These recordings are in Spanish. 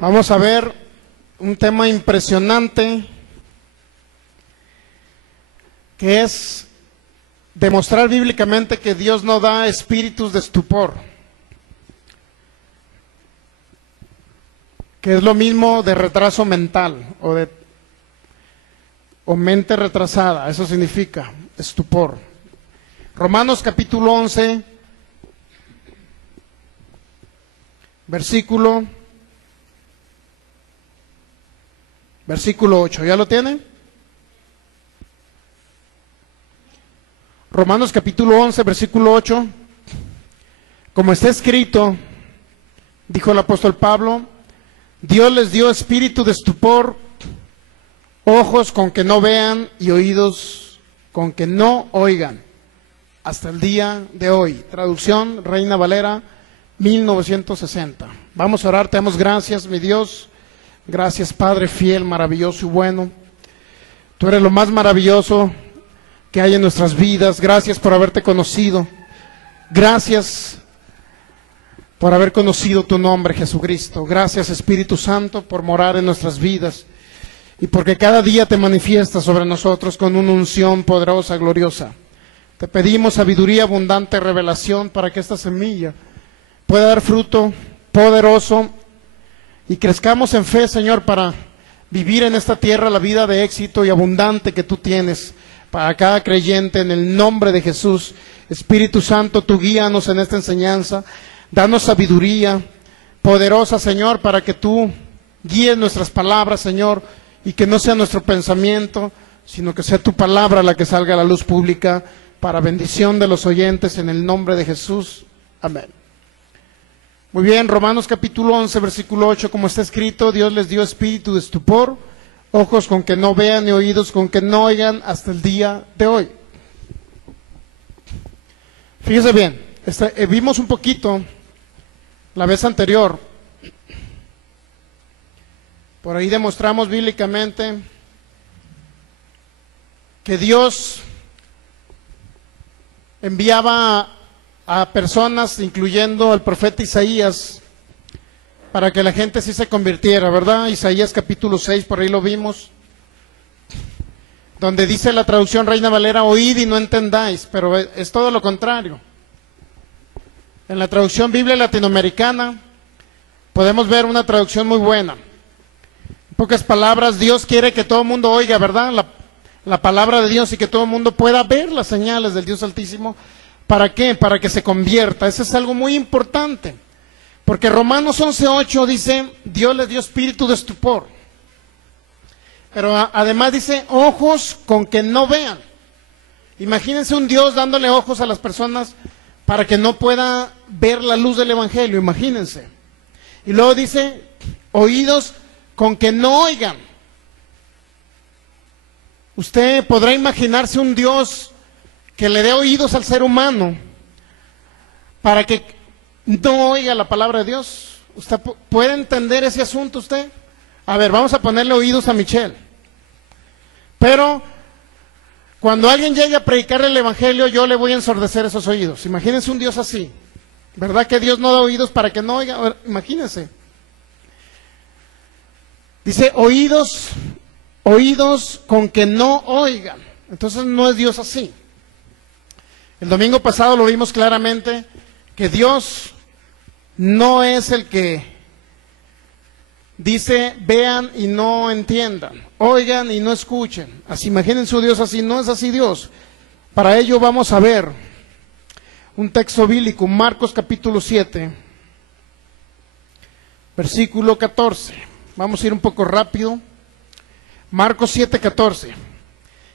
Vamos a ver un tema impresionante que es demostrar bíblicamente que Dios no da espíritus de estupor, que es lo mismo de retraso mental o mente retrasada. Eso significa estupor. Romanos capítulo 11, versículo 8. ¿Ya lo tiene? Romanos capítulo 11, versículo 8. Como está escrito, dijo el apóstol Pablo, Dios les dio espíritu de estupor, ojos con que no vean y oídos con que no oigan, hasta el día de hoy. Traducción Reina Valera 1960. Vamos a orar. Te damos gracias, mi Dios. Gracias, Padre fiel, maravilloso y bueno. Tú eres lo más maravilloso que hay en nuestras vidas. Gracias por haberte conocido. Gracias por haber conocido tu nombre, Jesucristo. Gracias, Espíritu Santo, por morar en nuestras vidas y porque cada día te manifiestas sobre nosotros con una unción poderosa, gloriosa. Te pedimos sabiduría, abundante revelación para que esta semilla pueda dar fruto poderoso y crezcamos en fe, Señor, para vivir en esta tierra la vida de éxito y abundante que tú tienes para cada creyente, en el nombre de Jesús. Espíritu Santo, tú guíanos en esta enseñanza, danos sabiduría poderosa, Señor, para que tú guíes nuestras palabras, Señor, y que no sea nuestro pensamiento, sino que sea tu palabra la que salga a la luz pública para bendición de los oyentes, en el nombre de Jesús. Amén. Muy bien, Romanos capítulo 11, versículo 8, como está escrito, Dios les dio espíritu de estupor, ojos con que no vean y oídos con que no oigan hasta el día de hoy. Fíjese bien, vimos un poquito la vez anterior, por ahí demostramos bíblicamente que Dios enviaba a personas, incluyendo al profeta Isaías, para que la gente sí se convirtiera, ¿verdad? Isaías capítulo 6, por ahí lo vimos, donde dice la traducción Reina Valera, oíd y no entendáis, pero es todo lo contrario. En la traducción Biblia Latinoamericana podemos ver una traducción muy buena. En pocas palabras, Dios quiere que todo el mundo oiga, ¿verdad? La palabra de Dios y que todo el mundo pueda ver las señales del Dios Altísimo. ¿Para qué? Para que se convierta. Eso es algo muy importante. Porque Romanos 11:8 dice, Dios les dio espíritu de estupor. Pero además dice, ojos con que no vean. Imagínense un Dios dándole ojos a las personas para que no pueda ver la luz del Evangelio, imagínense. Y luego dice, oídos con que no oigan. Usted podrá imaginarse un Dios que le dé oídos al ser humano para que no oiga la palabra de Dios. ¿Usted puede entender ese asunto usted? A ver, vamos a ponerle oídos a Michelle. Pero cuando alguien llegue a predicarle el Evangelio, yo le voy a ensordecer esos oídos. Imagínense un Dios así. ¿Verdad que Dios no da oídos para que no oiga? A ver, imagínense. Dice oídos con que no oigan. Entonces no es Dios así. El domingo pasado lo vimos claramente que Dios no es el que dice vean y no entiendan, oigan y no escuchen. Así, imagínense un Dios así, no es así Dios. Para ello vamos a ver un texto bíblico, Marcos capítulo 7, versículo 14. Vamos a ir un poco rápido. Marcos 7:14.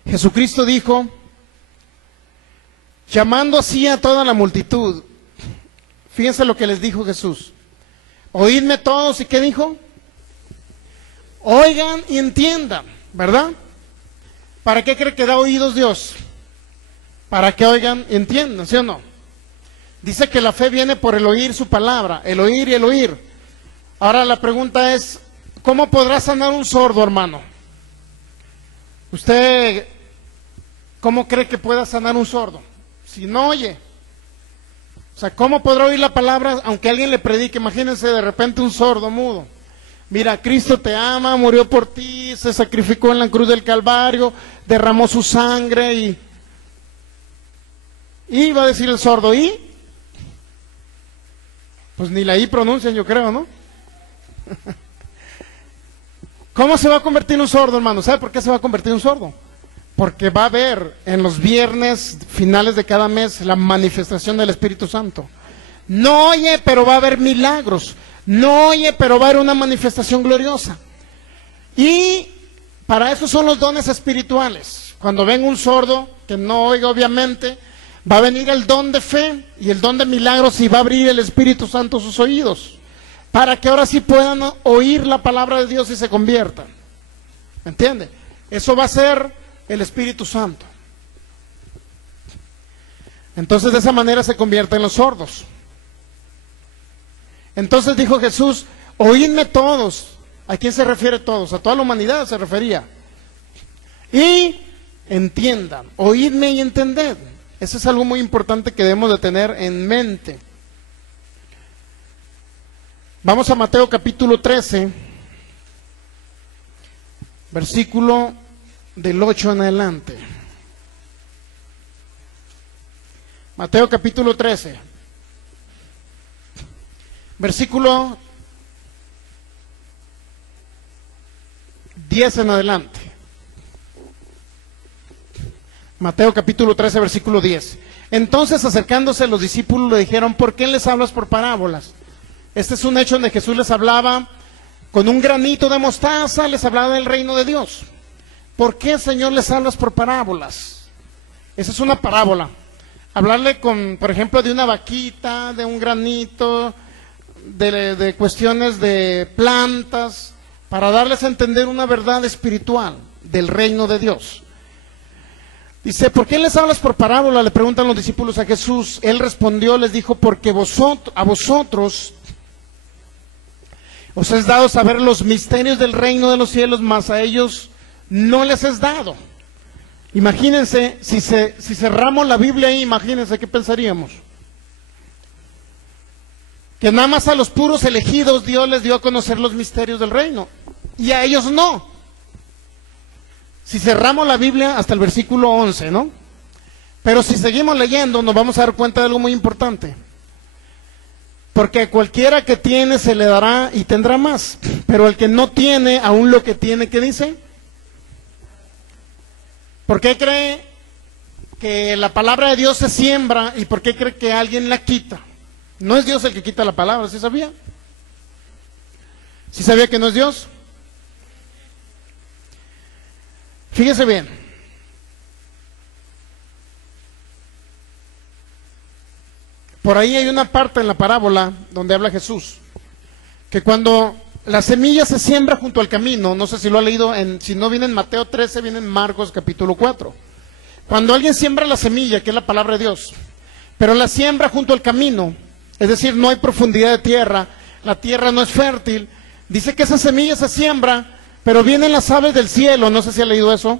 Jesucristo dijo, llamando así a toda la multitud, fíjense lo que les dijo Jesús, oídme todos, ¿y qué dijo? Oigan y entiendan, ¿verdad? ¿Para qué cree que da oídos Dios? Para que oigan y entiendan, ¿sí o no? Dice que la fe viene por el oír su palabra, el oír y el oír. Ahora la pregunta es, ¿cómo podrá sanar un sordo, hermano? ¿Usted cómo cree que pueda sanar un sordo? Si no oye. O sea, ¿cómo podrá oír la palabra aunque alguien le predique? Imagínense de repente un sordo mudo. Mira, Cristo te ama, murió por ti, se sacrificó en la cruz del Calvario, derramó su sangre y va a decir el sordo, ¿y? Pues ni la I pronuncian, yo creo, ¿no? ¿Cómo se va a convertir en un sordo, hermano? ¿Sabe por qué se va a convertir en un sordo? Porque va a haber en los viernes finales de cada mes la manifestación del Espíritu Santo. No oye, pero va a haber milagros. No oye, pero va a haber una manifestación gloriosa. Y para eso son los dones espirituales. Cuando venga un sordo, que no oiga obviamente, va a venir el don de fe y el don de milagros y va a abrir el Espíritu Santo sus oídos, para que ahora sí puedan oír la palabra de Dios y se conviertan. ¿Me entiende? Eso va a ser el Espíritu Santo. Entonces de esa manera se convierten los sordos. Entonces dijo Jesús, oídme todos. ¿A quién se refiere todos? A toda la humanidad se refería. Y entiendan, oídme y entended. Eso es algo muy importante que debemos de tener en mente. Vamos a Mateo capítulo 13, versículo del 8 en adelante. Mateo capítulo 13, versículo 10 en adelante. Mateo capítulo 13, versículo 10. Entonces, acercándose los discípulos le dijeron, ¿por qué les hablas por parábolas? Este es un hecho donde Jesús les hablaba con un granito de mostaza, les hablaba del reino de Dios. ¿Por qué, Señor, les hablas por parábolas? Esa es una parábola. Hablarle por ejemplo, de una vaquita, de un granito, de cuestiones de plantas, para darles a entender una verdad espiritual del reino de Dios. Dice, ¿por qué les hablas por parábola? Le preguntan los discípulos a Jesús. Él respondió, les dijo, porque a vosotros os es dado saber los misterios del reino de los cielos, mas a ellos no les es dado. Imagínense, si cerramos la Biblia ahí, imagínense qué pensaríamos. Que nada más a los puros elegidos Dios les dio a conocer los misterios del reino, y a ellos no. Si cerramos la Biblia hasta el versículo 11, ¿no? Pero si seguimos leyendo, nos vamos a dar cuenta de algo muy importante. Porque a cualquiera que tiene se le dará y tendrá más. Pero el que no tiene, aún lo que tiene, ¿qué dice? ¿Por qué cree que la palabra de Dios se siembra y por qué cree que alguien la quita? No es Dios el que quita la palabra, ¿sí sabía? ¿Sí sabía que no es Dios? Fíjese bien. Por ahí hay una parte en la parábola donde habla Jesús, que cuando la semilla se siembra junto al camino, no sé si lo ha leído, si no viene en Mateo 13, viene en Marcos capítulo 4. Cuando alguien siembra la semilla, que es la palabra de Dios, pero la siembra junto al camino, es decir, no hay profundidad de tierra, la tierra no es fértil, dice que esa semilla se siembra, pero vienen las aves del cielo, no sé si ha leído eso,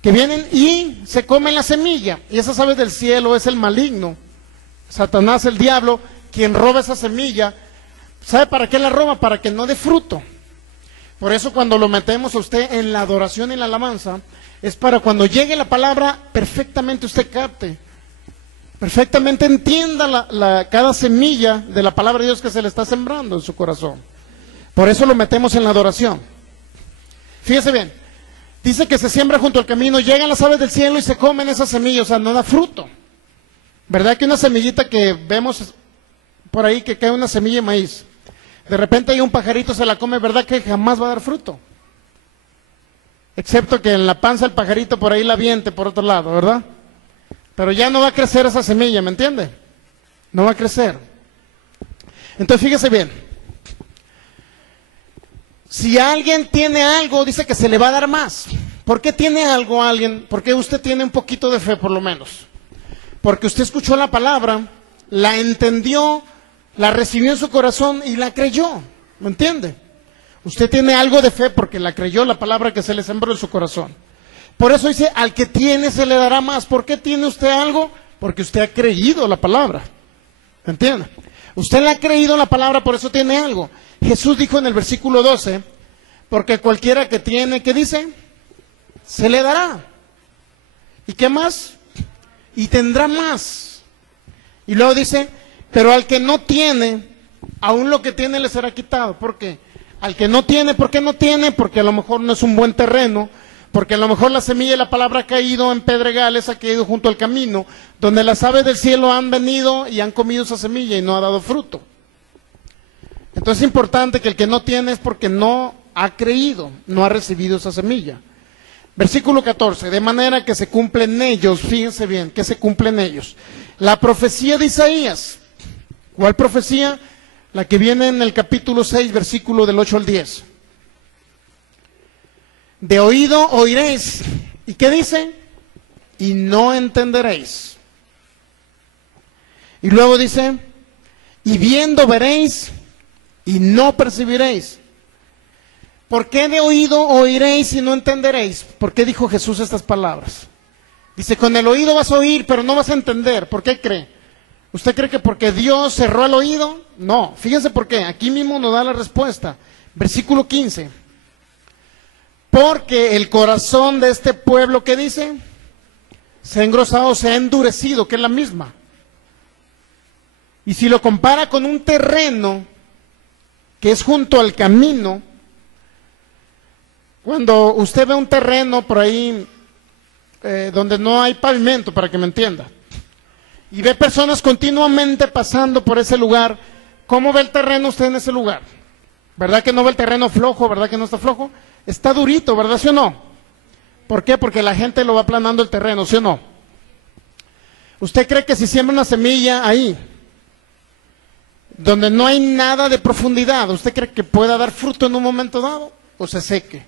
que vienen y se comen la semilla, y esas aves del cielo es el maligno, Satanás, el diablo, quien roba esa semilla. ¿Sabe para qué la roba? Para que no dé fruto. Por eso cuando lo metemos a usted en la adoración y la alabanza, es para cuando llegue la palabra, perfectamente usted capte, perfectamente entienda cada semilla de la palabra de Dios que se le está sembrando en su corazón. Por eso lo metemos en la adoración. Fíjese bien, dice que se siembra junto al camino, llegan las aves del cielo y se comen esa semilla, o sea, no da fruto. ¿Verdad que una semillita que vemos por ahí que cae una semilla de maíz, de repente hay un pajarito, se la come, ¿verdad que jamás va a dar fruto? Excepto que en la panza el pajarito por ahí la aviente por otro lado, ¿verdad? Pero ya no va a crecer esa semilla, ¿me entiende? No va a crecer. Entonces fíjese bien, si alguien tiene algo, dice que se le va a dar más. ¿Por qué tiene algo alguien? ¿Por qué usted tiene un poquito de fe por lo menos? Porque usted escuchó la palabra, la entendió, la recibió en su corazón y la creyó, ¿me entiende? Usted tiene algo de fe porque la creyó, la palabra que se le sembró en su corazón. Por eso dice, al que tiene se le dará más. ¿Por qué tiene usted algo? Porque usted ha creído la palabra, ¿me entiende? Usted le ha creído la palabra, por eso tiene algo. Jesús dijo en el versículo 12, porque cualquiera que tiene, ¿qué dice? Se le dará. ¿Y qué más? Y tendrá más. Y luego dice, pero al que no tiene, aún lo que tiene le será quitado. ¿Por qué? Al que no tiene, ¿por qué no tiene? Porque a lo mejor no es un buen terreno, porque a lo mejor la semilla de la palabra ha caído en pedregales, ha caído junto al camino, donde las aves del cielo han venido y han comido esa semilla y no ha dado fruto. Entonces es importante que el que no tiene es porque no ha creído, no ha recibido esa semilla. Versículo 14, de manera que se cumplen ellos, fíjense bien, que se cumplen ellos. La profecía de Isaías. ¿Cuál profecía? La que viene en el capítulo 6, versículo del 8 al 10. De oído oiréis. ¿Y qué dice? Y no entenderéis. Y luego dice, y viendo veréis y no percibiréis. ¿Por qué de oído oiréis y no entenderéis? ¿Por qué dijo Jesús estas palabras? Dice, con el oído vas a oír, pero no vas a entender. ¿Por qué cree? ¿Usted cree que porque Dios cerró el oído? No, fíjense por qué. Aquí mismo nos da la respuesta. Versículo 15. Porque el corazón de este pueblo, ¿qué dice? Se ha engrosado, se ha endurecido, que es la misma. Y si lo compara con un terreno que es junto al camino, cuando usted ve un terreno por ahí donde no hay pavimento, para que me entienda, y ve personas continuamente pasando por ese lugar, ¿cómo ve el terreno usted en ese lugar? ¿Verdad que no ve el terreno flojo? ¿Verdad que no está flojo? Está durito, ¿verdad, sí o no? ¿Por qué? Porque la gente lo va aplanando el terreno, ¿sí o no? ¿Usted cree que si siembra una semilla ahí, donde no hay nada de profundidad, usted cree que pueda dar fruto en un momento dado? ¿O se seque?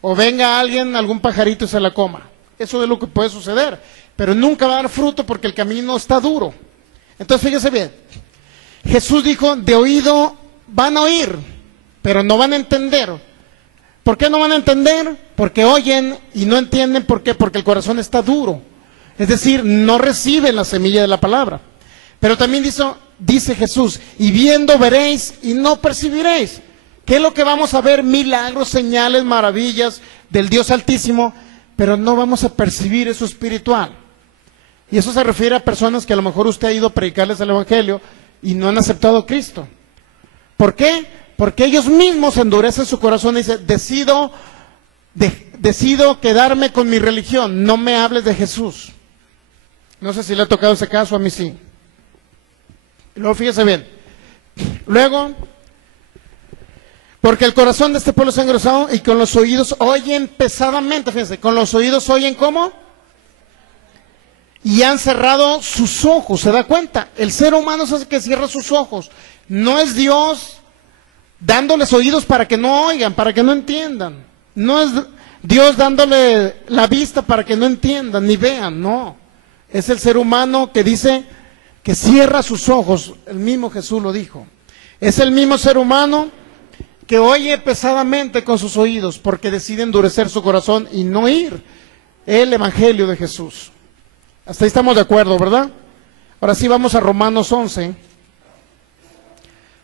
¿O venga alguien, algún pajarito y se la coma? Eso es lo que puede suceder, pero nunca va a dar fruto porque el camino está duro. Entonces fíjese bien, Jesús dijo, de oído van a oír, pero no van a entender. ¿Por qué no van a entender? Porque oyen y no entienden. ¿Por qué? Porque el corazón está duro, es decir, no reciben la semilla de la palabra. Pero también dice Jesús, y viendo veréis y no percibiréis. ¿Qué es lo que vamos a ver? Milagros, señales, maravillas del Dios Altísimo, pero no vamos a percibir eso espiritual. Y eso se refiere a personas que a lo mejor usted ha ido a predicarles el Evangelio y no han aceptado a Cristo. ¿Por qué? Porque ellos mismos endurecen su corazón y dicen, decido quedarme con mi religión, no me hables de Jesús. No sé si le ha tocado ese caso, a mí sí. Y luego fíjese bien. Luego, porque el corazón de este pueblo se ha engrosado y con los oídos oyen pesadamente, fíjense, con los oídos oyen ¿cómo? Y han cerrado sus ojos, ¿se da cuenta? El ser humano es el que cierra sus ojos, no es Dios dándoles oídos para que no oigan, para que no entiendan, no es Dios dándole la vista para que no entiendan ni vean, no, es el ser humano que dice que cierra sus ojos, el mismo Jesús lo dijo, es el mismo ser humano que oye pesadamente con sus oídos porque decide endurecer su corazón y no oír el Evangelio de Jesús. Hasta ahí estamos de acuerdo, ¿verdad? Ahora sí vamos a Romanos 11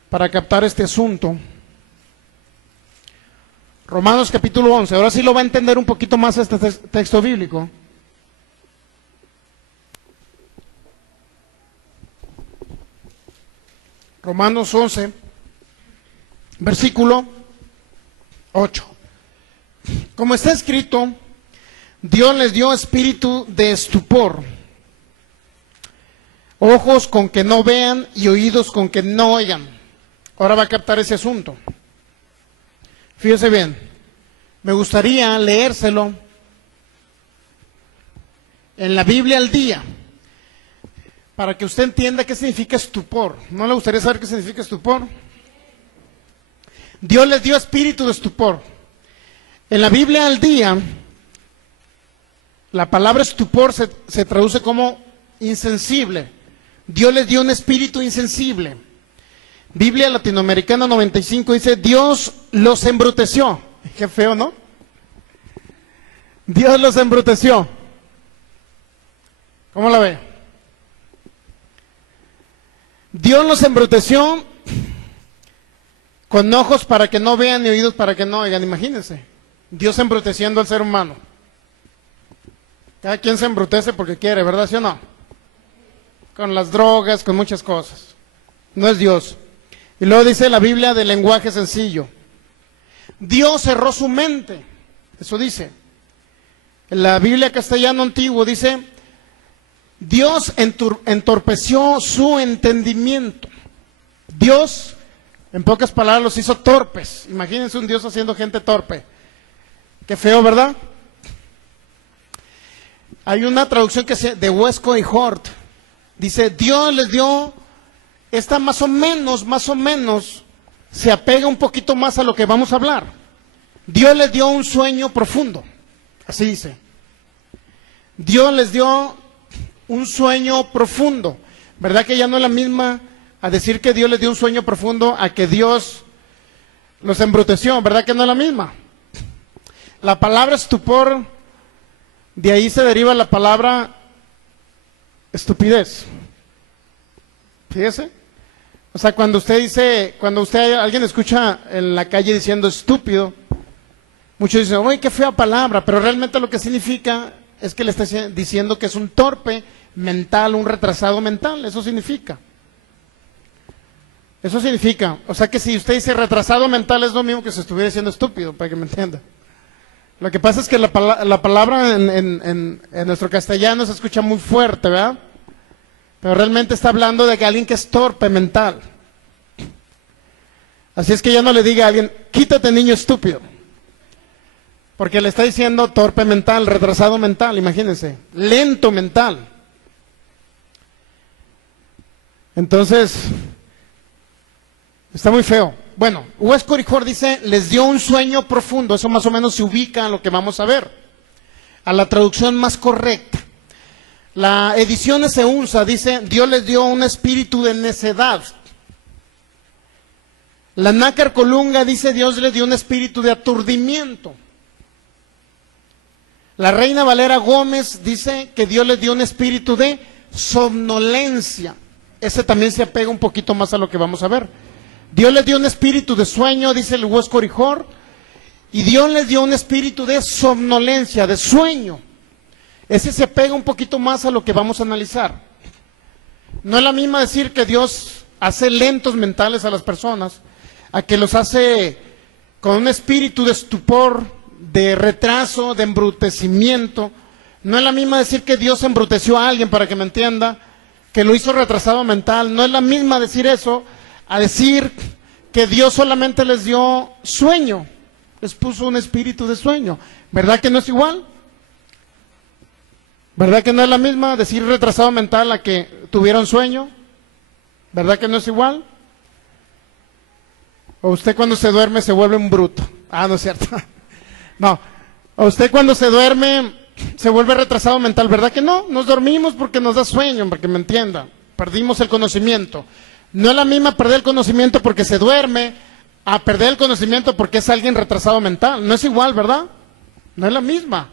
para captar este asunto. Romanos capítulo 11, ahora sí lo va a entender un poquito más este texto bíblico. Romanos 11, versículo 8. Como está escrito, Dios les dio espíritu de estupor, ojos con que no vean y oídos con que no oigan. Ahora va a captar ese asunto. Fíjese bien, me gustaría leérselo en la Biblia al día, para que usted entienda qué significa estupor. ¿No le gustaría saber qué significa estupor? Dios les dio espíritu de estupor. En la Biblia al día, la palabra estupor se traduce como insensible. Dios les dio un espíritu insensible. Biblia Latinoamericana 95 dice, Dios los embruteció. Qué feo, ¿no? Dios los embruteció. ¿Cómo la ve? Dios los embruteció con ojos para que no vean y oídos para que no oigan. Imagínense, Dios embruteciendo al ser humano. Cada quien se embrutece porque quiere, ¿verdad? ¿Sí o no? Con las drogas, con muchas cosas. No es Dios. Y luego dice la Biblia de lenguaje sencillo. Dios cerró su mente. Eso dice. En la Biblia castellano antiguo dice, Dios entorpeció su entendimiento. Dios, en pocas palabras, los hizo torpes. Imagínense un Dios haciendo gente torpe. Qué feo, ¿verdad? Hay una traducción que se de Westcott y Hort. Dice, Dios les dio, esta más o menos, se apega un poquito más a lo que vamos a hablar. Dios les dio un sueño profundo. Así dice. Dios les dio un sueño profundo. ¿Verdad que ya no es la misma a decir que Dios les dio un sueño profundo a que Dios los embruteció? ¿Verdad que no es la misma? La palabra estupor, de ahí se deriva la palabra estupidez. Fíjese. O sea, cuando alguien escucha en la calle diciendo estúpido, muchos dicen, uy, qué fea palabra, pero realmente lo que significa es que le está diciendo que es un torpe mental, un retrasado mental. Eso significa. Eso significa. O sea que si usted dice retrasado mental es lo mismo que si estuviera diciendo estúpido, para que me entienda. Lo que pasa es que la palabra en nuestro castellano se escucha muy fuerte, ¿verdad? Pero realmente está hablando de que alguien que es torpe mental. Así es que ya no le diga a alguien, quítate niño estúpido. Porque le está diciendo torpe mental, retrasado mental, imagínense, lento mental. Entonces, está muy feo. Bueno, Westcott y Hort dice, les dio un sueño profundo. Eso más o menos se ubica en lo que vamos a ver. A la traducción más correcta. La edición Eunsa dice, Dios les dio un espíritu de necedad. La Nácar Colunga dice, Dios les dio un espíritu de aturdimiento. La Reina Valera Gómez dice que Dios les dio un espíritu de somnolencia. Ese también se apega un poquito más a lo que vamos a ver. Dios les dio un espíritu de sueño, dice el Westcott y Hort, y Dios les dio un espíritu de somnolencia, de sueño. Ese se apega un poquito más a lo que vamos a analizar. No es la misma decir que Dios hace lentos mentales a las personas, a que los hace con un espíritu de estupor, de retraso, de embrutecimiento. No es la misma decir que Dios embruteció a alguien, para que me entienda, que lo hizo retrasado mental. No es la misma decir eso a decir que Dios solamente les dio sueño, les puso un espíritu de sueño. ¿Verdad que no es igual? ¿Verdad que no es la misma decir retrasado mental a que tuvieron sueño? ¿Verdad que no es igual? ¿O usted cuando se duerme se vuelve un bruto? Ah, no es cierto. No, ¿o usted cuando se duerme se vuelve retrasado mental? ¿Verdad que no? Nos dormimos porque nos da sueño, para que me entienda. Perdimos el conocimiento. No es la misma perder el conocimiento porque se duerme a perder el conocimiento porque es alguien retrasado mental. No es igual, ¿verdad? No es la misma.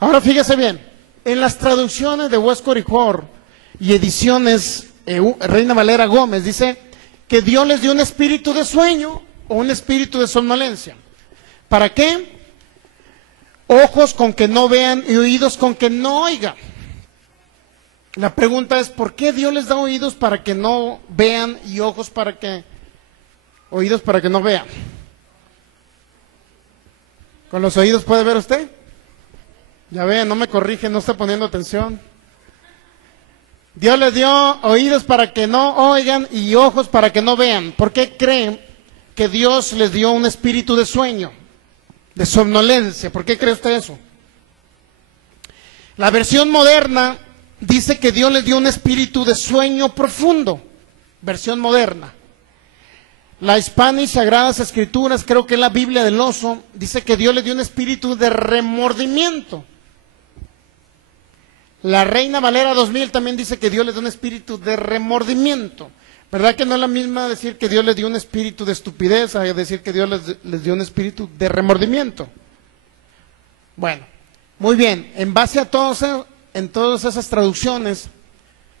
Ahora fíjese bien, en las traducciones de Westcott y Hort y ediciones Reina Valera Gómez dice que Dios les dio un espíritu de sueño o un espíritu de somnolencia. ¿Para qué? Ojos con que no vean y oídos con que no oigan. La pregunta es, ¿por qué Dios les da oídos para que no vean y oídos para que no vean? ¿Con los oídos puede ver usted? Ya ve, no me corrige, no está poniendo atención. Dios les dio oídos para que no oigan y ojos para que no vean. ¿Por qué creen que Dios les dio un espíritu de sueño, de somnolencia? ¿Por qué cree usted eso? La versión moderna dice que Dios les dio un espíritu de sueño profundo. Versión moderna. La Hispana y Sagradas Escrituras, creo que es la Biblia del Oso, dice que Dios les dio un espíritu de remordimiento. La Reina Valera 2000 también dice que Dios les dio un espíritu de remordimiento. ¿Verdad que no es la misma decir que Dios les dio un espíritu de estupidez a decir que Dios les dio un espíritu de remordimiento? Bueno, muy bien. En base a en todas esas traducciones,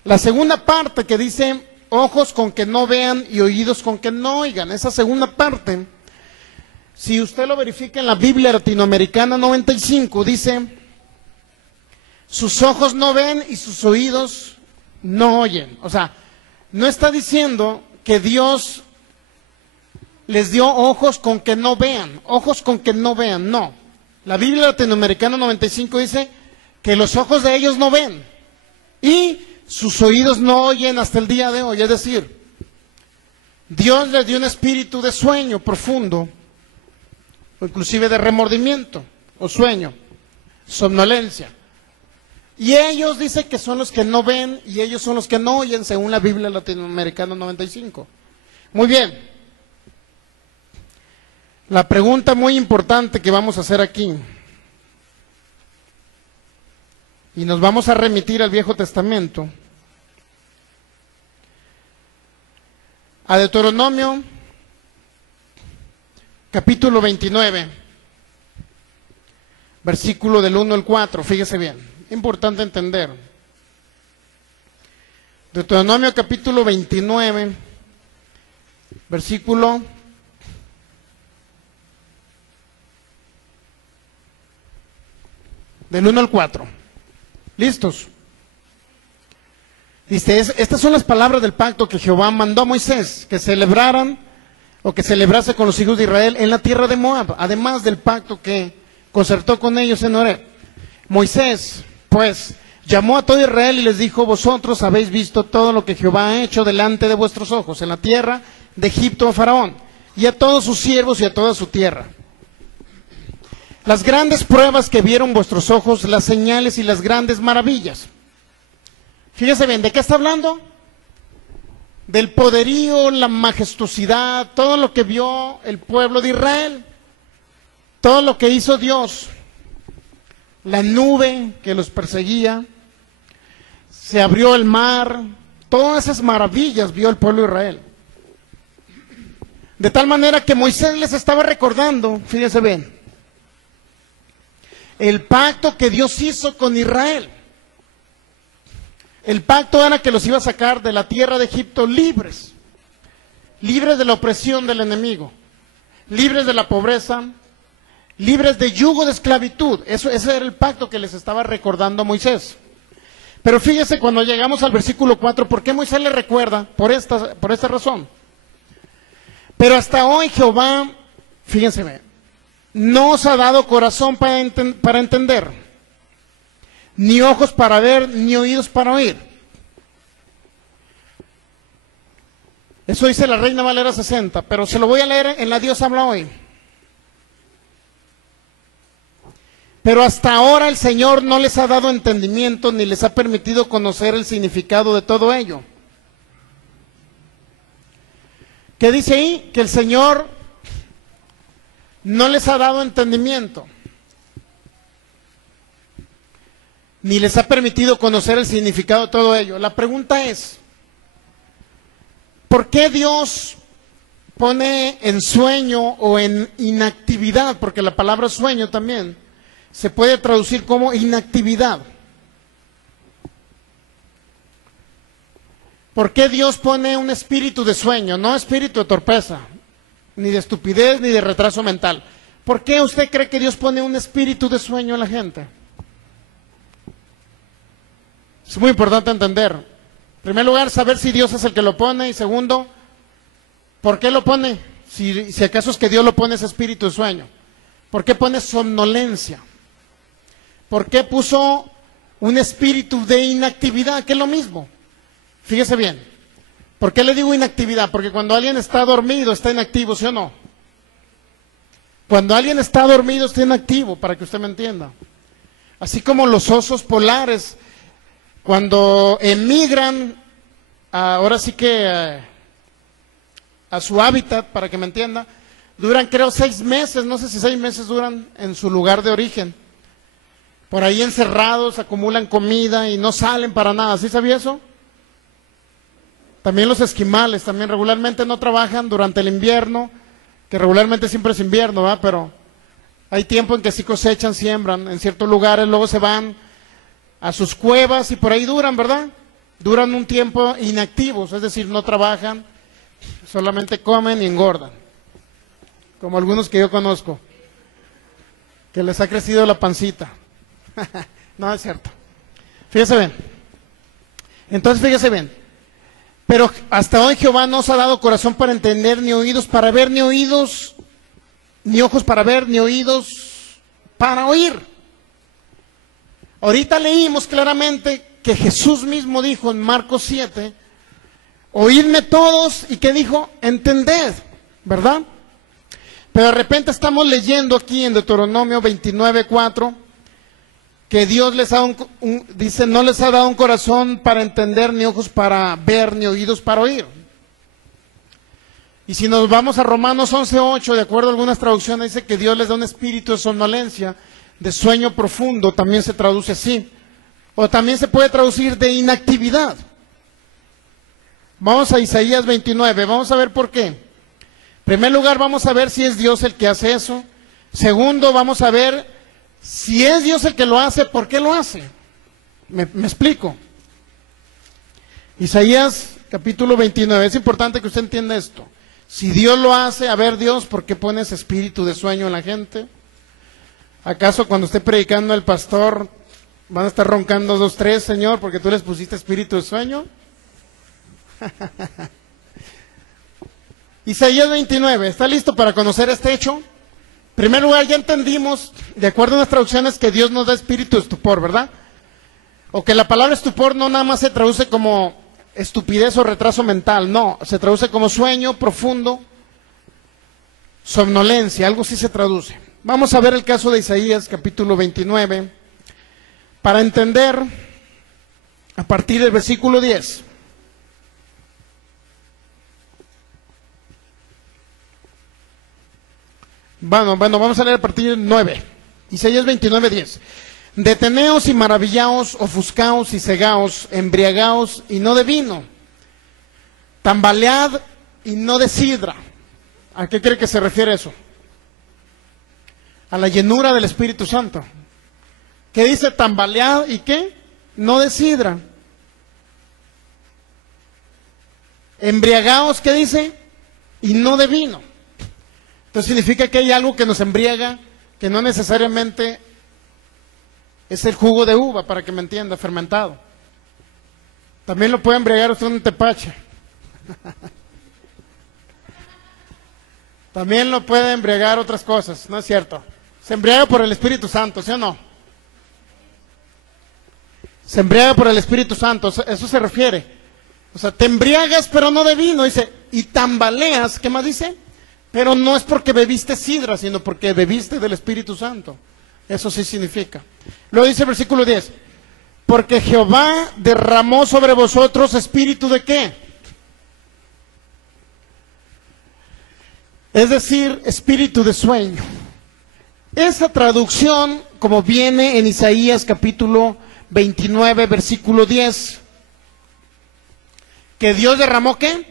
La segunda parte que dice ojos con que no vean y oídos con que no oigan, esa segunda parte, si usted lo verifica en la Biblia Latinoamericana 95, dice, sus ojos no ven y sus oídos no oyen. O sea, no está diciendo que Dios les dio ojos con que no vean, ojos con que no vean, no. La Biblia Latinoamericana 95 dice que los ojos de ellos no ven y sus oídos no oyen hasta el día de hoy. Es decir, Dios les dio un espíritu de sueño profundo, o inclusive de remordimiento, o sueño, somnolencia. Y ellos dicen que son los que no ven y ellos son los que no oyen, según la Biblia Latinoamericana 95. Muy bien. La pregunta muy importante que vamos a hacer aquí, y nos vamos a remitir al Viejo Testamento, a Deuteronomio, capítulo 29, versículo del 1 al 4, fíjese bien, importante entender. Deuteronomio capítulo 29, versículo del 1 al 4. ¿Listos? Dice, estas son las palabras del pacto que Jehová mandó a Moisés, que celebraran o que celebrase con los hijos de Israel en la tierra de Moab, además del pacto que concertó con ellos en Horeb. Moisés, pues, llamó a todo Israel y les dijo, vosotros habéis visto todo lo que Jehová ha hecho delante de vuestros ojos en la tierra de Egipto a Faraón, y a todos sus siervos y a toda su tierra. Las grandes pruebas que vieron vuestros ojos, las señales y las grandes maravillas. Fíjese bien, ¿de qué está hablando? Del poderío, la majestuosidad, todo lo que vio el pueblo de Israel, todo lo que hizo Dios, la nube que los perseguía, se abrió el mar, todas esas maravillas vio el pueblo de Israel. De tal manera que Moisés les estaba recordando, fíjense bien, el pacto que Dios hizo con Israel. El pacto era que los iba a sacar de la tierra de Egipto libres, libres de la opresión del enemigo, libres de la pobreza, libres de yugo de esclavitud. Ese era el pacto que les estaba recordando Moisés. Pero fíjese cuando llegamos al versículo 4, ¿por qué Moisés le recuerda? Por esta razón. Pero hasta hoy Jehová, fíjense bien, no os ha dado corazón para entender, ni ojos para ver, ni oídos para oír. Eso dice la Reina Valera 60, pero se lo voy a leer en la Dios habla hoy. Pero hasta ahora el Señor no les ha dado entendimiento, ni les ha permitido conocer el significado de todo ello. ¿Qué dice ahí? Que el Señor no les ha dado entendimiento, ni les ha permitido conocer el significado de todo ello. La pregunta es, ¿por qué Dios pone en sueño o en inactividad? Porque la palabra sueño también se puede traducir como inactividad. ¿Por qué Dios pone un espíritu de sueño, no espíritu de torpeza, ni de estupidez, ni de retraso mental? ¿Por qué usted cree que Dios pone un espíritu de sueño en la gente? Es muy importante entender. En primer lugar, saber si Dios es el que lo pone. Y segundo, ¿por qué lo pone? Si acaso es que Dios lo pone ese espíritu de sueño. ¿Por qué pone somnolencia? ¿Por qué puso un espíritu de inactividad? Que es lo mismo. Fíjese bien. ¿Por qué le digo inactividad? Porque cuando alguien está dormido, está inactivo, ¿sí o no? Cuando alguien está dormido, está inactivo, para que usted me entienda. Así como los osos polares, cuando emigran, ahora sí que a su hábitat, para que me entienda, duran creo 6 meses, no sé si 6 meses duran en su lugar de origen. Por ahí encerrados, acumulan comida y no salen para nada. ¿Sí sabía eso? También los esquimales, también regularmente no trabajan durante el invierno, que regularmente siempre es invierno, ¿verdad? Pero hay tiempo en que sí cosechan, siembran en ciertos lugares, luego se van a sus cuevas y por ahí duran, ¿verdad? duran un tiempo inactivos, es decir, no trabajan, solamente comen y engordan, como algunos que yo conozco, que les ha crecido la pancita. No, es cierto. Fíjese bien. Entonces, fíjese bien. Pero hasta hoy Jehová no os ha dado corazón para entender, ni oídos para ver, ni oídos, ni ojos para ver, ni oídos para oír. Ahorita leímos claramente que Jesús mismo dijo en Marcos 7, oídme todos, y que dijo, entended, ¿verdad? Pero de repente estamos leyendo aquí en Deuteronomio 29:4, que Dios les ha dice, no les ha dado un corazón para entender, ni ojos para ver, ni oídos para oír. Y si nos vamos a Romanos 11:8, de acuerdo a algunas traducciones, dice que Dios les da un espíritu de somnolencia, de sueño profundo, también se traduce así. O también se puede traducir de inactividad. Vamos a Isaías 29, vamos a ver por qué. En primer lugar, vamos a ver si es Dios el que hace eso. Segundo, vamos a ver si es Dios el que lo hace, ¿por qué lo hace? Me explico. Isaías capítulo 29, es importante que usted entienda esto. Si Dios lo hace, a ver Dios, ¿por qué pones espíritu de sueño en la gente? ¿Acaso cuando esté predicando el pastor van a estar roncando 2, 3, Señor, porque tú les pusiste espíritu de sueño? Isaías 29, ¿está listo para conocer este hecho? En primer lugar, ya entendimos, de acuerdo a las traducciones, que Dios nos da espíritu de estupor, ¿verdad? O que la palabra estupor no nada más se traduce como estupidez o retraso mental, no, se traduce como sueño profundo, somnolencia, algo así se traduce. Vamos a ver el caso de Isaías, capítulo 29, para entender a partir del versículo 10. Bueno, vamos a leer a partir del 9. Isaías 29, 10. Deteneos y maravillaos, ofuscaos y cegaos, embriagaos y no de vino, tambalead y no de sidra. ¿A qué cree que se refiere eso? A la llenura del Espíritu Santo. ¿Qué dice tambalead y qué? No de sidra. Embriagaos, ¿qué dice? Y no de vino. Entonces significa que hay algo que nos embriaga, que no necesariamente es el jugo de uva, para que me entienda, fermentado. También lo puede embriagar usted en un tepache. También lo puede embriagar otras cosas, ¿no es cierto? Se embriaga por el Espíritu Santo, ¿sí o no? Se embriaga por el Espíritu Santo, eso se refiere. O sea, te embriagas pero no de vino, dice, y tambaleas, ¿qué más dice? Pero no es porque bebiste sidra, sino porque bebiste del Espíritu Santo. Eso sí significa. Luego dice el versículo 10, porque Jehová derramó sobre vosotros espíritu de ¿qué? Es decir, espíritu de sueño. Esa traducción, como viene en Isaías capítulo 29, versículo 10, que Dios derramó ¿qué?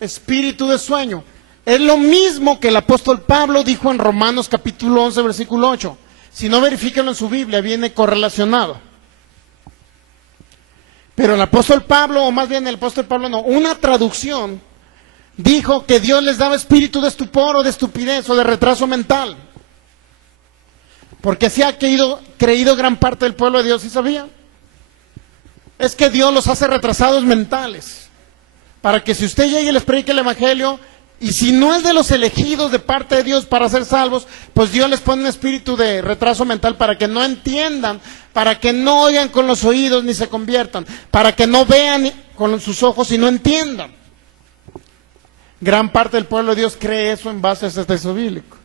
Espíritu de sueño. Es lo mismo que el apóstol Pablo dijo en Romanos capítulo 11, versículo 8. Si no, verifíquenlo en su Biblia, viene correlacionado. Pero el apóstol Pablo, o más bien el apóstol Pablo no, una traducción dijo que Dios les daba espíritu de estupor o de estupidez o de retraso mental. Porque así ha creído gran parte del pueblo de Dios, ¿sí sabía? Es que Dios los hace retrasados mentales. Para que si usted llegue y les predique el evangelio, y si no es de los elegidos de parte de Dios para ser salvos, pues Dios les pone un espíritu de retraso mental para que no entiendan, para que no oigan con los oídos ni se conviertan, para que no vean con sus ojos y no entiendan. Gran parte del pueblo de Dios cree eso en base a este texto bíblico.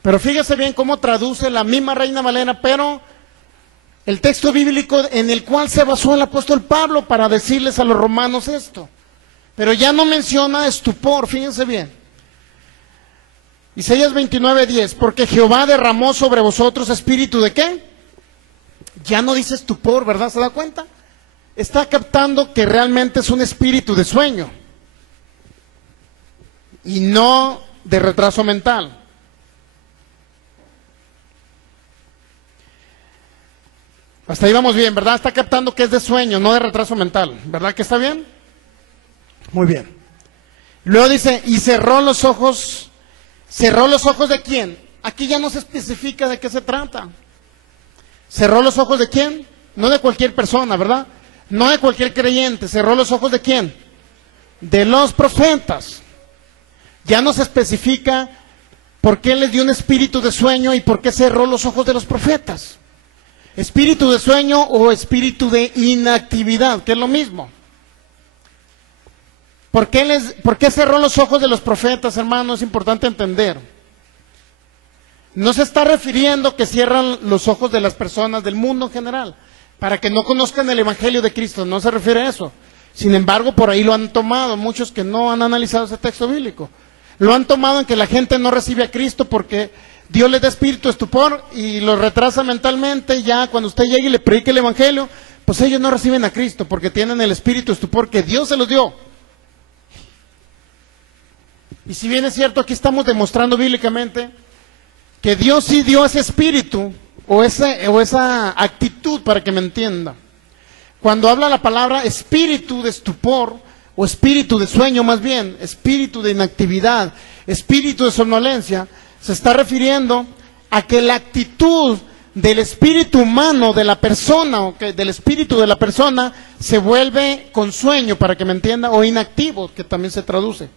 Pero fíjese bien cómo traduce la misma Reina Valera, pero el texto bíblico en el cual se basó el apóstol Pablo para decirles a los romanos esto. Pero ya no menciona estupor, fíjense bien. Isaías 29:10, porque Jehová derramó sobre vosotros espíritu de ¿qué? Ya no dice estupor, ¿verdad? ¿Se da cuenta? Está captando que realmente es un espíritu de sueño y no de retraso mental. Hasta ahí vamos bien, ¿verdad? Está captando que es de sueño, no de retraso mental, ¿verdad que está bien? Muy bien. Luego dice, y cerró los ojos ¿de quién? Aquí ya no se especifica de qué se trata. ¿Cerró los ojos de quién? No de cualquier persona, ¿verdad? No de cualquier creyente. ¿Cerró los ojos de quién? De los profetas. Ya no se especifica por qué les dio un espíritu de sueño y por qué cerró los ojos de los profetas. Espíritu de sueño o espíritu de inactividad, que es lo mismo. ¿Por qué cerró los ojos de los profetas, hermano? Es importante entender. No se está refiriendo que cierran los ojos de las personas del mundo en general, para que no conozcan el Evangelio de Cristo, no se refiere a eso. Sin embargo, por ahí lo han tomado, muchos que no han analizado ese texto bíblico. Lo han tomado en que la gente no recibe a Cristo porque Dios les da espíritu de estupor y los retrasa mentalmente. Ya cuando usted llegue y le predique el Evangelio, pues ellos no reciben a Cristo porque tienen el espíritu de estupor que Dios se los dio. Y si bien es cierto, aquí estamos demostrando bíblicamente que Dios sí dio ese espíritu o esa actitud, para que me entienda. Cuando habla la palabra espíritu de estupor o espíritu de sueño, más bien espíritu de inactividad, espíritu de somnolencia, se está refiriendo a que la actitud del espíritu humano de la persona, o que del espíritu de la persona se vuelve con sueño, para que me entienda, o inactivo, que también se traduce.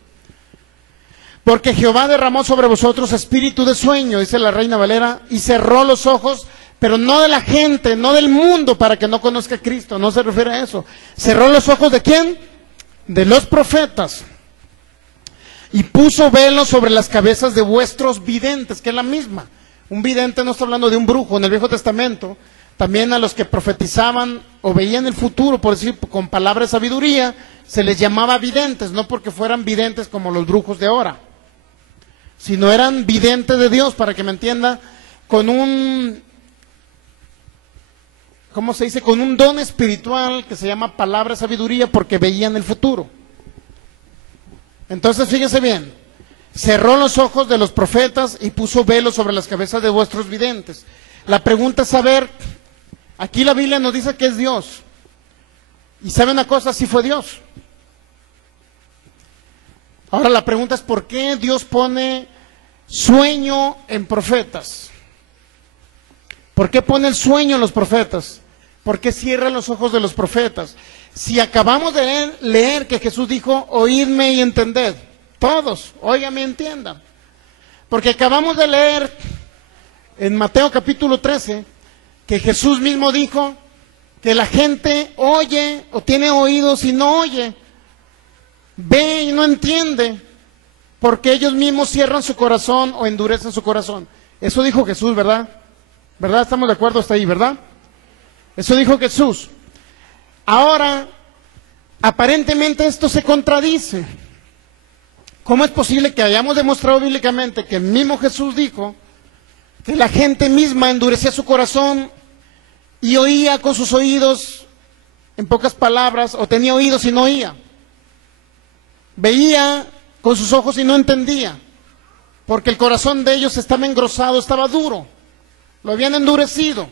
Porque Jehová derramó sobre vosotros espíritu de sueño, dice la Reina Valera, y cerró los ojos, pero no de la gente, no del mundo, para que no conozca a Cristo, no se refiere a eso. ¿Cerró los ojos de quién? De los profetas. Y puso velo sobre las cabezas de vuestros videntes, que es la misma. Un vidente no está hablando de un brujo. En el Viejo Testamento, también a los que profetizaban o veían el futuro, por decir, con palabra de sabiduría, se les llamaba videntes, no porque fueran videntes como los brujos de ahora, sino eran videntes de Dios, para que me entienda, con un, ¿cómo se dice? Con un don espiritual que se llama palabra de sabiduría, porque veían el futuro. Entonces, fíjense bien, cerró los ojos de los profetas y puso velo sobre las cabezas de vuestros videntes. La pregunta es saber, aquí la Biblia nos dice que es Dios, y ¿sabe una cosa? Sí fue Dios. Ahora la pregunta es, ¿por qué Dios pone sueño en profetas? ¿Por qué pone el sueño en los profetas? ¿Por qué cierra los ojos de los profetas? Si acabamos de leer que Jesús dijo, oídme y entended, todos, óigame y entiendan. Porque acabamos de leer en Mateo capítulo 13, que Jesús mismo dijo que la gente oye o tiene oídos y no oye, ve y no entiende, porque ellos mismos cierran su corazón o endurecen su corazón. Eso dijo Jesús, ¿verdad? ¿Verdad? Estamos de acuerdo hasta ahí, ¿verdad? Eso dijo Jesús. Ahora, aparentemente esto se contradice. ¿Cómo es posible que hayamos demostrado bíblicamente que el mismo Jesús dijo que la gente misma endurecía su corazón y oía con sus oídos, en pocas palabras, o tenía oídos y no oía? Veía con sus ojos y no entendía, porque el corazón de ellos estaba engrosado, estaba duro, lo habían endurecido.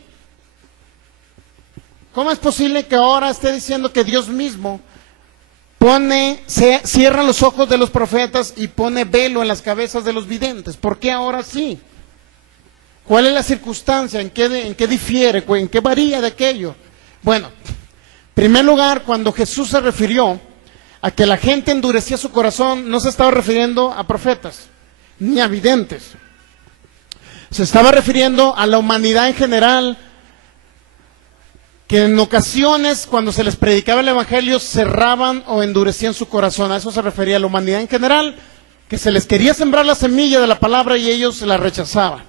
¿Cómo es posible que ahora esté diciendo que Dios mismo cierra los ojos de los profetas y pone velo en las cabezas de los videntes? ¿Por qué ahora sí? ¿Cuál es la circunstancia? ¿En qué difiere? ¿En qué varía de aquello? Bueno, en primer lugar, cuando Jesús se refirió a que la gente endurecía su corazón, no se estaba refiriendo a profetas, ni a videntes. Se estaba refiriendo a la humanidad en general, que en ocasiones, cuando se les predicaba el Evangelio, cerraban o endurecían su corazón. A eso se refería a la humanidad en general, que se les quería sembrar la semilla de la palabra y ellos la rechazaban.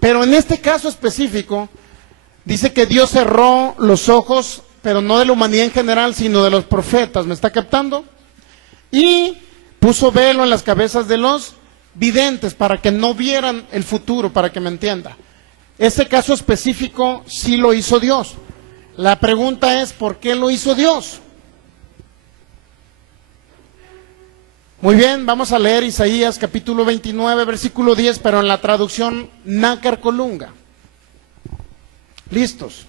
Pero en este caso específico, dice que Dios cerró los ojos, pero no de la humanidad en general, sino de los profetas. ¿Me está captando? Y puso velo en las cabezas de los videntes para que no vieran el futuro, para que me entienda. Este caso específico sí lo hizo Dios. La pregunta es, ¿por qué lo hizo Dios? Muy bien, vamos a leer Isaías capítulo 29, versículo 10, pero en la traducción Nácar Colunga. ¿Listos?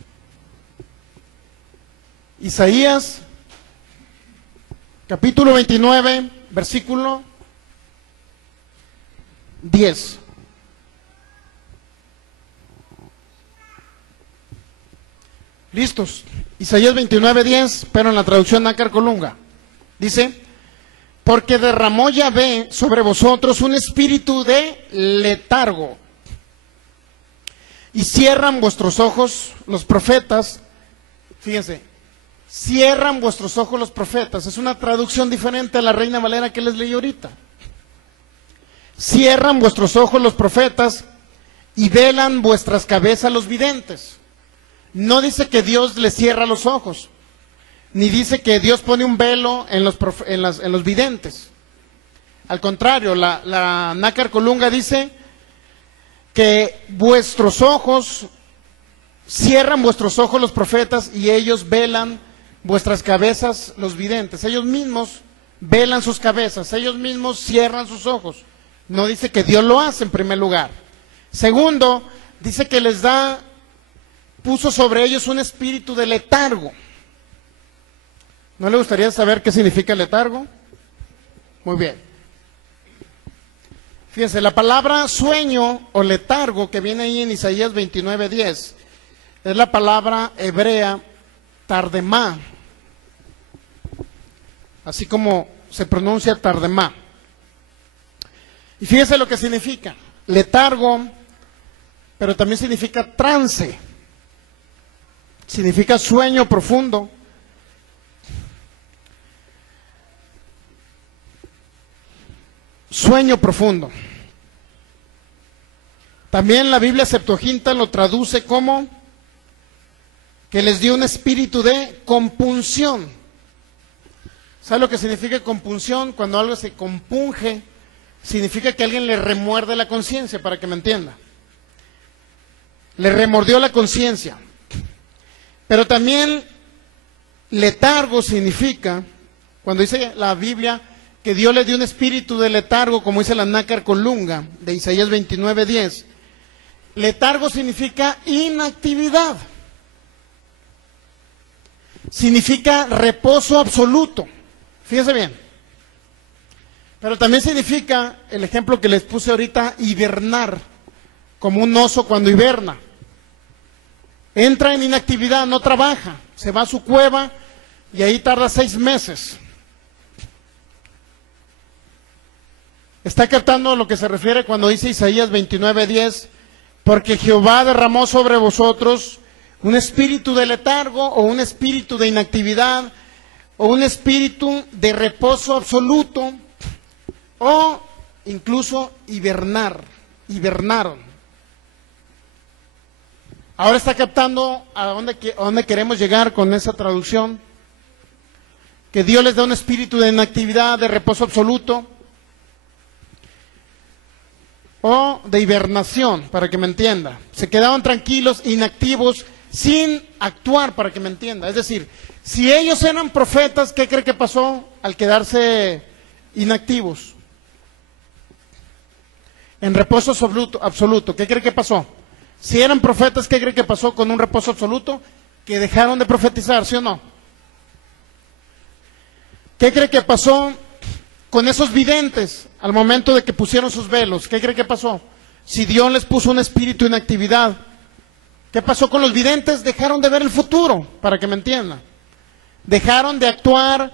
Isaías, capítulo 29, versículo 10. ¿Listos? Isaías 29, 10, pero en la traducción Nácar Colunga. Dice: porque derramó Yahvé sobre vosotros un espíritu de letargo, y cierran vuestros ojos los profetas. Fíjense, cierran vuestros ojos los profetas. Es una traducción diferente a la Reina Valera que les leí ahorita. Cierran vuestros ojos los profetas y velan vuestras cabezas los videntes. No dice que Dios les cierra los ojos, ni dice que Dios pone un velo en los videntes. Al contrario, la Nácar Colunga dice que vuestros ojos, cierran vuestros ojos los profetas y ellos velan vuestras cabezas los videntes. Ellos mismos velan sus cabezas, ellos mismos cierran sus ojos. No dice que Dios lo hace en primer lugar. Segundo, dice que puso sobre ellos un espíritu de letargo. ¿No le gustaría saber qué significa letargo? Muy bien. Fíjense, la palabra sueño o letargo que viene ahí en Isaías 29:10 es la palabra hebrea tardemá, así como se pronuncia tardemá. Y fíjense lo que significa: letargo, pero también significa trance, significa sueño profundo. Sueño profundo. También la Biblia Septuaginta lo traduce como que les dio un espíritu de compunción. ¿Sabe lo que significa compunción? Cuando algo se compunge, significa que alguien le remuerde la conciencia, para que me entienda. Le remordió la conciencia. Pero también letargo significa, cuando dice la Biblia que Dios le dio un espíritu de letargo, como dice la Nácar Colunga de Isaías 29:10, letargo significa inactividad, significa reposo absoluto. Fíjense bien. Pero también significa, el ejemplo que les puse ahorita, hibernar, como un oso cuando hiberna. Entra en inactividad, no trabaja, se va a su cueva y ahí tarda 6 meses. ¿Está captando lo que se refiere cuando dice Isaías 29:10? Porque Jehová derramó sobre vosotros un espíritu de letargo, o un espíritu de inactividad, o un espíritu de reposo absoluto, o incluso hibernaron. Ahora está captando a dónde queremos llegar con esa traducción, que Dios les da un espíritu de inactividad, de reposo absoluto, o de hibernación, para que me entienda. Se quedaban tranquilos, inactivos, sin actuar, para que me entienda. Es decir, si ellos eran profetas, ¿qué cree que pasó al quedarse inactivos? En reposo absoluto, ¿qué cree que pasó? Si eran profetas, ¿qué cree que pasó con un reposo absoluto? Que dejaron de profetizar, ¿sí o no? ¿Qué cree que pasó con esos videntes al momento de que pusieron sus velos? ¿Qué cree que pasó? Si Dios les puso un espíritu de inactividad, ¿qué pasó con los videntes? Dejaron de ver el futuro, para que me entiendan. Dejaron de actuar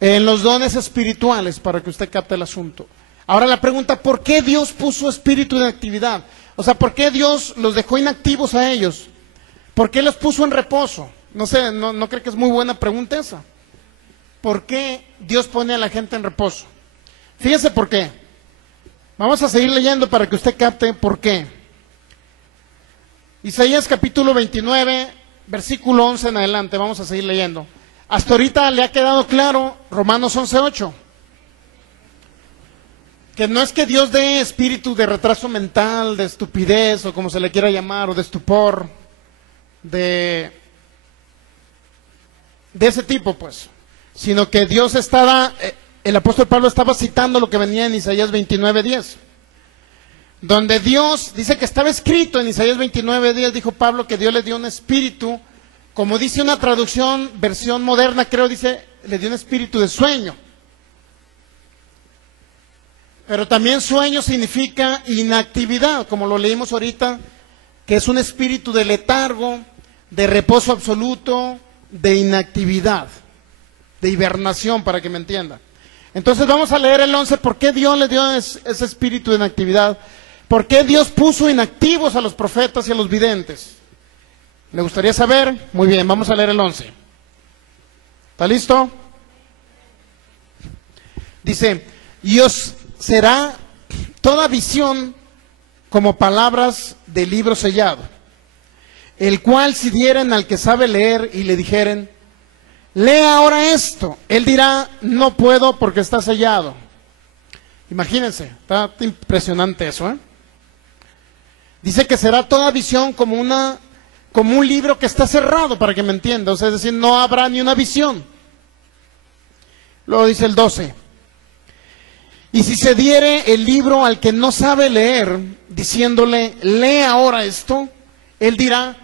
en los dones espirituales, para que usted capte el asunto. Ahora la pregunta, ¿por qué Dios puso espíritu de inactividad? O sea, ¿por qué Dios los dejó inactivos a ellos? ¿Por qué los puso en reposo? No sé, ¿no cree que es muy buena pregunta esa? ¿Por qué Dios pone a la gente en reposo? Fíjese por qué. Vamos a seguir leyendo para que usted capte por qué. Isaías capítulo 29, versículo 11 en adelante, vamos a seguir leyendo. Hasta ahorita le ha quedado claro Romanos 11:8. Que no es que Dios dé espíritu de retraso mental, de estupidez, o como se le quiera llamar, o de estupor, de ese tipo, pues. Sino que Dios el apóstol Pablo estaba citando lo que venía en Isaías 29:10. Donde Dios, dice que estaba escrito en Isaías 29:10, dijo Pablo que Dios le dio un espíritu Como dice una traducción, versión moderna, creo, dice, le dio un espíritu de sueño. Pero también sueño significa inactividad, como lo leímos ahorita, que es un espíritu de letargo, de reposo absoluto, de inactividad, de hibernación, para que me entienda. Entonces vamos a leer el 11, ¿por qué Dios le dio ese espíritu de inactividad? ¿Por qué Dios puso inactivos a los profetas y a los videntes? ¿Le gustaría saber? Muy bien, vamos a leer el 11. ¿Está listo? Dice, y os será toda visión como palabras de libro sellado, el cual si dieren al que sabe leer y le dijeren, lee ahora esto, él dirá, no puedo porque está sellado. Imagínense, está impresionante eso, ¿eh? Dice que será toda visión como un libro que está cerrado, para que me entienda, o sea, es decir, no habrá ni una visión. Luego dice el 12, y si se diere el libro al que no sabe leer, diciéndole, lee ahora esto, él dirá,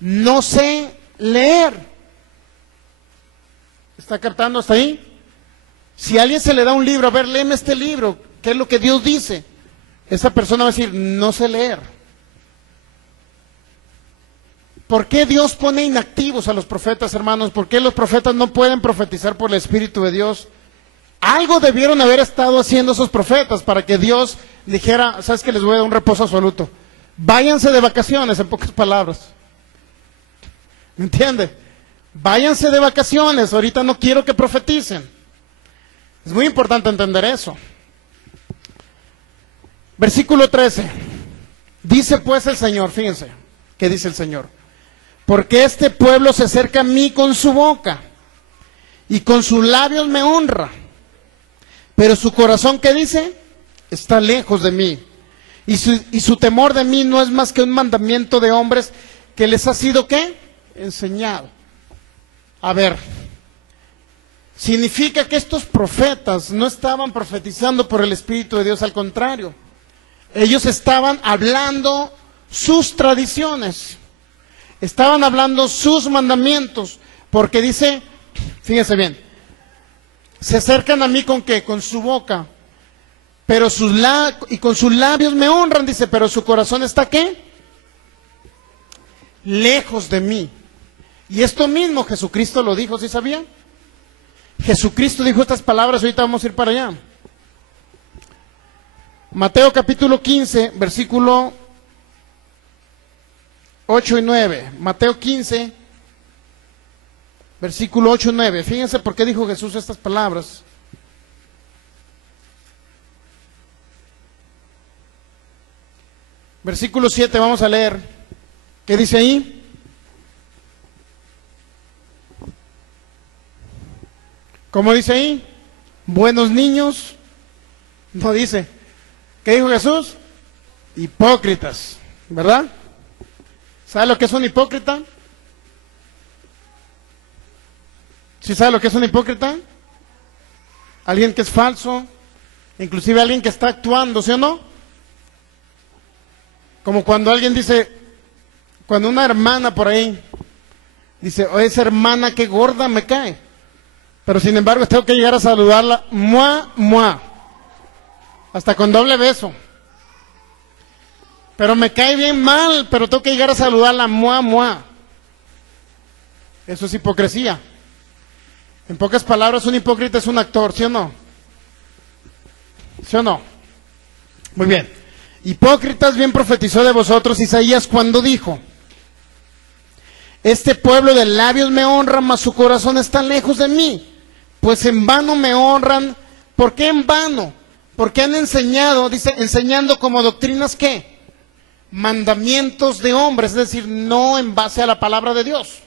no sé leer. ¿Está captando hasta ahí? Si a alguien se le da un libro, a ver, léeme este libro, ¿qué es lo que Dios dice? Esa persona va a decir, no sé leer. ¿Por qué Dios pone inactivos a los profetas, hermanos? ¿Por qué los profetas no pueden profetizar por el Espíritu de Dios? Algo debieron haber estado haciendo esos profetas para que Dios dijera, ¿sabes qué? Les voy a dar un reposo absoluto. Váyanse de vacaciones, en pocas palabras. ¿Me entiende? Váyanse de vacaciones, ahorita no quiero que profeticen. Es muy importante entender eso. Versículo 13. Dice pues el Señor, fíjense, ¿qué dice el Señor? Porque este pueblo se acerca a mí con su boca y con sus labios me honra, pero su corazón, ¿qué dice? Está lejos de mí. Y su temor de mí no es más que un mandamiento de hombres que les ha sido, ¿qué? Enseñado. A ver, significa que estos profetas no estaban profetizando por el Espíritu de Dios, al contrario. Ellos estaban hablando sus tradiciones, estaban hablando sus mandamientos, porque dice, fíjense bien, se acercan a mí con qué, con su boca, pero y con sus labios me honran, dice, pero su corazón está ¿qué? Lejos de mí. Y esto mismo Jesucristo lo dijo, ¿sí sabían? Jesucristo dijo estas palabras, ahorita vamos a ir para allá. Mateo capítulo 15, versículo 8 y 9. Mateo 15, versículo 8 y 9. Fíjense por qué dijo Jesús estas palabras. Versículo 7, vamos a leer. ¿Qué dice ahí? ¿Cómo dice ahí? Buenos niños. No dice. ¿Qué dijo Jesús? Hipócritas, ¿verdad? ¿Sabe lo que es un hipócrita? ¿Sí sabe lo que es un hipócrita? Alguien que es falso, inclusive alguien que está actuando, ¿sí o no? Como cuando alguien dice, cuando una hermana por ahí dice, oye, esa hermana qué gorda me cae, pero sin embargo tengo que llegar a saludarla, ¡mua, mua! Hasta con doble beso. Pero me cae bien mal, pero tengo que llegar a saludarla, ¡mua, mua! Eso es hipocresía. En pocas palabras, un hipócrita es un actor, ¿sí o no? ¿Sí o no? Muy bien. Hipócritas, bien profetizó de vosotros Isaías cuando dijo, este pueblo de labios me honra, mas su corazón está lejos de mí. Pues en vano me honran. ¿Por qué en vano? Porque han enseñado, dice, enseñando como doctrinas, ¿qué? Mandamientos de hombres, es decir, no en base a la palabra de Dios.